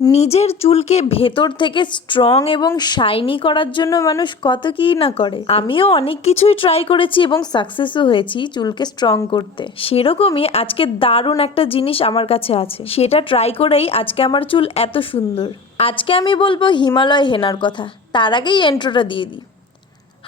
নিজের চুলকে ভেতর থেকে স্ট্রং এবং শাইনি করার জন্য মানুষ কত কী না করে। আমিও অনেক কিছুই ট্রাই করেছি এবং সাকসেসও হয়েছি চুলকে স্ট্রং করতে। সেরকমই আজকে দারুণ একটা জিনিস আমার কাছে আছে। সেটা ট্রাই করেই আজকে আমার চুল এত সুন্দর। আজকে আমি বলব হিমালয় হেনার কথা। তার আগেই এন্ট্রোটা দিয়ে দিই।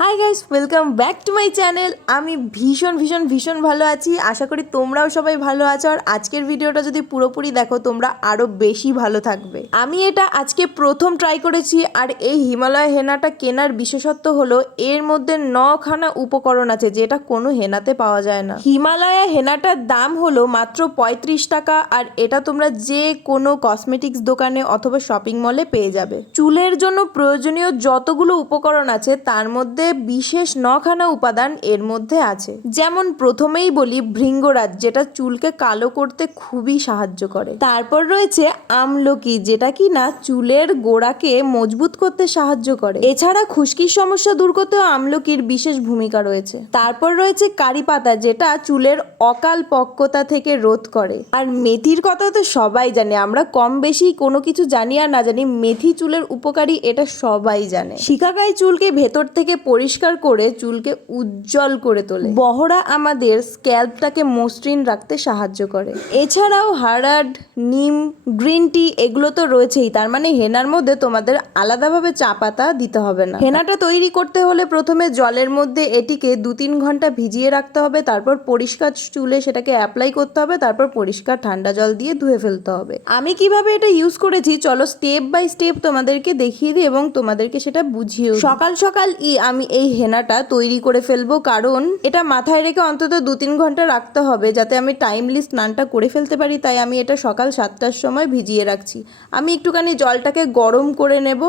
Hi guys welcome back to my channel আমি ভীষণ ভীষণ ভীষণ ভালো আছি। আশা করি তোমরাও সবাই ভালো আছো। আর আজকের ভিডিওটা যদি পুরোপুরি দেখো, তোমরা আরও বেশি ভালো থাকবে। আমি এটা আজকে প্রথম ট্রাই করেছি, আর এই হিমালয় হেনাটা কেনার বিশেষত্ব হলো, এর মধ্যে নখানা উপকরণ আছে, যেটা কোনো হেনাতে পাওয়া যায় না। হিমালয়া হেনাটার দাম হলো মাত্র পঁয়ত্রিশ টাকা, আর এটা তোমরা যে কোনো কসমেটিক্স দোকানে অথবা শপিং মলে পেয়ে যাবে। চুলের জন্য প্রয়োজনীয় যতগুলো উপকরণ আছে, তার মধ্যে বিশেষ নখানা উপাদান এর মধ্যে আছে। যেমন প্রথমেই বলি ভৃঙ্গরাজ, যেটা চুলকে কালো করতে খুবই সাহায্য করে। তারপর রয়েছে আমলকি, যেটা কি না চুলের গোড়াকে মজবুত করতে সাহায্য করে। এছাড়া খুশকির সমস্যা দূর করতেও আমলকির বিশেষ ভূমিকা রয়েছে। তারপর রয়েছে কারি পাতা যেটা চুলের অকাল পক্কতা থেকে রোধ করে। আর মেথির কথা তো সবাই জানে, আমরা কম বেশি কোনো কিছু জানি আর না জানি মেথি চুলের উপকারী, এটা সবাই জানে। শিকাকাই চুলকে ভেতর থেকে পরিষ্কার করে চুলকে উজ্জ্বল করে তোলে। বহরা আমাদের স্ক্যাল্পটাকে মসৃণ রাখতে সাহায্য করে। এছাড়াও হারাড নিম, গ্রিন টি এগুলো তো রয়েছেই, তার মানে হেনার মধ্যে তোমাদের আলাদাভাবে চা পাতা দিতে হবে না। হেনাটা তৈরি করতে হলে প্রথমে জলের মধ্যে এটিকে দু তিন ঘণ্টা ভিজিয়ে রাখতে হবে, তারপর পরিষ্কার চুলে সেটাকে অ্যাপ্লাই করতে হবে, তারপর পরিষ্কার ঠান্ডা জল দিয়ে ধুয়ে ফেলতে হবে। আমি কীভাবে এটা ইউজ করেছি, চলো স্টেপ বাই স্টেপ তোমাদেরকে দেখিয়ে দিই এবং তোমাদেরকে সেটা বুঝিয়ে সকাল সকাল ই আমি এই হেনাটা তৈরি করে ফেলব, কারণ এটা মাথায় রেখে অন্তত দু তিন ঘণ্টা রাখতে হবে যাতে আমি টাইমলি স্নানটা করে ফেলতে পারি। তাই আমি এটা সকাল সাতটার সময় ভিজিয়ে রাখছি। আমি একটুখানি জলটাকে গরম করে নেব।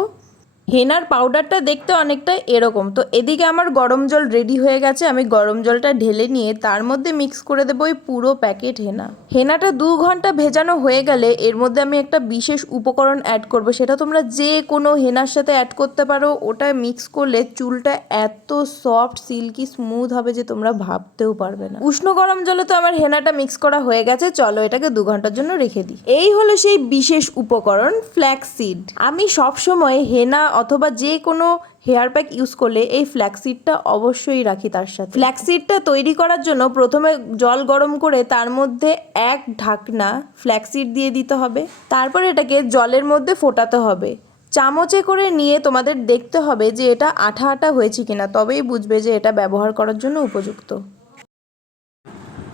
হেনার পাউডারটা দেখতে অনেকটা এরকম। তো এদিকে আমার গরম জল রেডি হয়ে গেছে, আমি গরম জলটা ঢেলে নিয়ে তার মধ্যে মিক্স করে দেবো ওই পুরো প্যাকেট হেনা। হেনাটা দু ঘণ্টা ভেজানো হয়ে গেলে এর মধ্যে আমি একটা বিশেষ উপকরণ অ্যাড করব, সেটা তোমরা যে কোনো হেনার সাথে অ্যাড করতে পারো, ওটা মিক্স করলে চুলটা এত সফট সিল্কি স্মুথ হবে যে তোমরা ভাবতেও পারবে না। উষ্ণ গরম জলে তো আমার হেনাটা মিক্স করা হয়ে গেছে, চলো এটাকে দু ঘণ্টার জন্য রেখে দিই। এই হলো সেই বিশেষ উপকরণ ফ্ল্যাক্সিড আমি সবসময় হেনা অথবা যে কোনো হেয়ার প্যাক ইউজ করলে এই ফ্ল্যাক্সিডটা অবশ্যই রাখি তার সাথে। ফ্ল্যাক্সিডটা তৈরি করার জন্য প্রথমে জল গরম করে তার মধ্যে এক ঢাকনা ফ্ল্যাক্সিড দিয়ে দিতে হবে। তারপর এটাকে জলের মধ্যে ফোটাতে হবে। চামচে করে নিয়ে তোমাদের দেখতে হবে যে এটা আঠা আঠা হয়েছে কিনা, তবেই বুঝবে যে এটা ব্যবহার করার জন্য উপযুক্ত।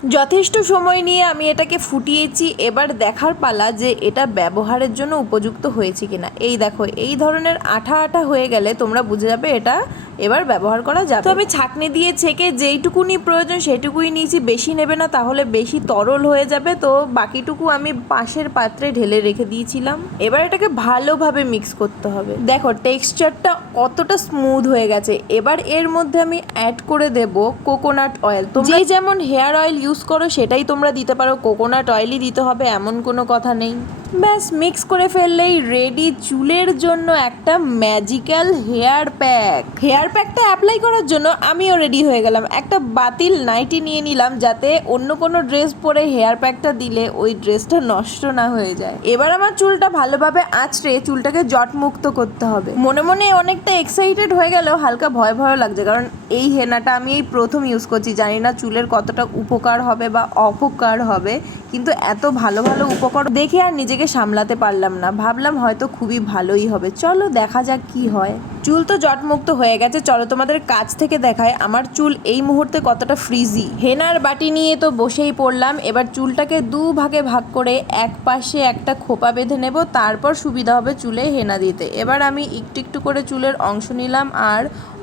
যথেষ্ট সময় নিয়ে আমি এটাকে ফুটিয়েছি। এবার দেখার পালা যে এটা ব্যবহারের জন্য উপযুক্ত হয়েছে কিনা। এই দেখো, এই ধরনের আঠা আঠা হয়ে গেলে তোমরা বুঝে যাবে এটা এবার ব্যবহার করা যাবে। তো আমি ছাঁকনি দিয়ে ছেঁকে যেইটুকুনি প্রয়োজন সেটুকুই নিয়েছি। বেশি নেবে না, তাহলে বেশি তরল হয়ে যাবে। তো বাকিটুকু আমি পাশের পাত্রে ঢেলে রেখে দিয়েছিলাম। এবার এটাকে ভালোভাবে মিক্স করতে হবে। দেখো, টেক্সচারটা কতটা স্মুথ হয়ে গেছে। এবার এর মধ্যে আমি অ্যাড করে দেব কোকোনাট অয়েল। তো যেমন হেয়ার অয়েল ইউজ করো সেটাই তোমরা দিতে পারো। কোকোনাট অয়েলই দিতে হবে এমন কোনো কথা নেই। ব্যাস মিক্স করে ফেললেই রেডি চুলের জন্য একটা ম্যাজিক্যাল হেয়ার প্যাক হেয়ার প্যাকটা অ্যাপ্লাই করার জন্য আমিও রেডি হয়ে গেলাম। একটা বাতিল নাইটি নিয়ে নিলাম যাতে অন্য কোনো ড্রেস পরে হেয়ার প্যাকটা দিলে ওই ড্রেসটা নষ্ট না হয়ে যায়। এবার আমার চুলটা ভালোভাবে আঁচড়ে চুলটাকে জটমুক্ত করতে হবে। মনে মনে অনেকটা এক্সাইটেড হয়ে গেলেও হালকা ভয় ভয় লাগছে, কারণ এই হেনাটা আমি এই প্রথম ইউজ করছি। জানি না চুলের কতটা উপকার হবে বা অপকার হবে, কিন্তু এত ভালো ভালো উপকার দেখে আর নিজেকে সামলাতে পারলাম না। ভাবলাম হয়তো খুবই ভালোই হবে। চলো দেখা যাক কি হয়। চুল তো জটমুক্ত হয়ে গেছে, চলো তোমাদের কাছ থেকে দেখায় আমার চুল এই মুহূর্তে কতটা ফ্রিজি হেনার বাটি নিয়ে তো বসেই পড়লাম, এবার চুলটাকে দু ভাগে ভাগ করে এক পাশে একটা খোপা বেঁধে নেব, তারপর সুবিধা হবে চুলে হেনা দিতে। এবার আমি একটু একটু করে চুলের অংশ নিলাম আর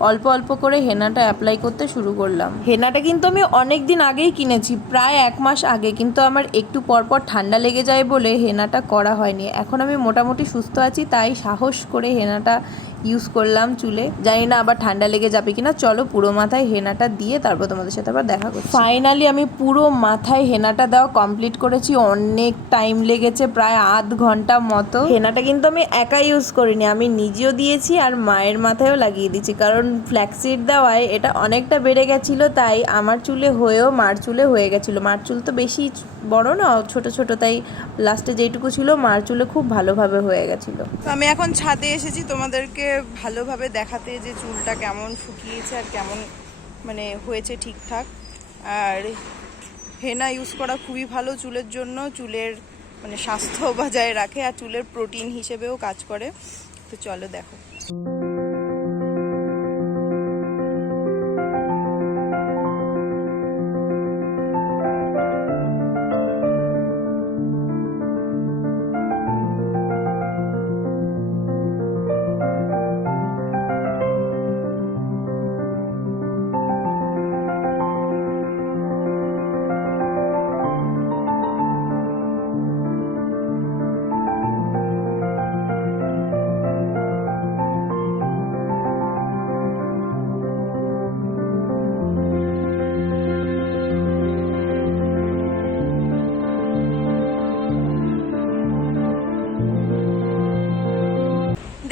অল্প অল্প করে হেনাটা অ্যাপ্লাই করতে শুরু করলাম। হেনাটা কিন্তু আমি অনেক দিন আগেই কিনেছি, প্রায় এক মাস আগে, কিন্তু আমার একটু পরপর ঠান্ডা লেগে যায় বলে হেনাটা করা হয়নি। এখন আমি মোটামুটি সুস্থ আছি, তাই সাহস করে হেনাটা ইউজ করলাম চুলে। জানি না আবার ঠান্ডা লেগে যাবে কিনা। চলো পুরো মাথায় হেনাটা দিয়ে তারপর তোমাদের সাথে আবার দেখা করছি। ফাইনালি আমি পুরো মাথায় হেনাটা দেওয়া কমপ্লিট করেছি। অনেক টাইম লেগেছে প্রায় আধ ঘণ্টা মতো। হেনাটা কিন্তু আমি একা ইউজ করিনি। আমি নিজেও দিয়েছি আর মায়ের মাথায়ও লাগিয়ে দিয়েছি। কারণ ফ্ল্যাক্সিড দেওয়ায় এটা অনেকটা বেড়ে গেছিল তাই আমার চুলে হয়েও মার চুলে হয়ে গেছিল। মার চুল তো বেশি বড় না ছোট ছোট তাই লাস্টে যেইটুকু ছিল মার চুলে খুব ভালোভাবে হয়ে গেছিল। তো আমি এখন ছাদে এসেছি তোমাদেরকে ভালোভাবে দেখাতে যে চুলটা কেমন শুকিয়েছে আর কেমন মানে হয়েছে ঠিকঠাক। আর হেনা ইউজ করা খুবই ভালো চুলের জন্য, চুলের মানে স্বাস্থ্য বজায় রাখে আর চুলের প্রোটিন হিসেবেও কাজ করে। তো চলো দেখো।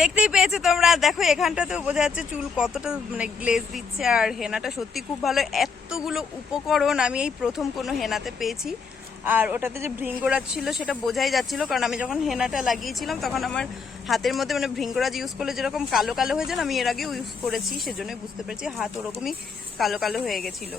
দেখতেই পেয়েছ তোমরা। দেখো এখানটাতেও বোঝা যাচ্ছে চুল কতটা মানে গ্লেজ দিচ্ছে আর হেনাটা সত্যি খুব ভালো। এতগুলো উপকরণ আমি এই প্রথম কোনো হেনাতে পেয়েছি। আর ওটাতে যে ভৃঙ্গরাজ ছিল সেটা বোঝাই যাচ্ছিল কারণ আমি যখন হেনাটা লাগিয়েছিলাম তখন আমার হাতের মধ্যে মানে ভৃঙ্গরাজ ইউজ করলে যেরকম কালো কালো হয়ে যায় না, আমি এর আগেও ইউজ করেছি সেজন্যই বুঝতে পেরেছি হাত ওরকমই কালো কালো হয়ে গেছিল।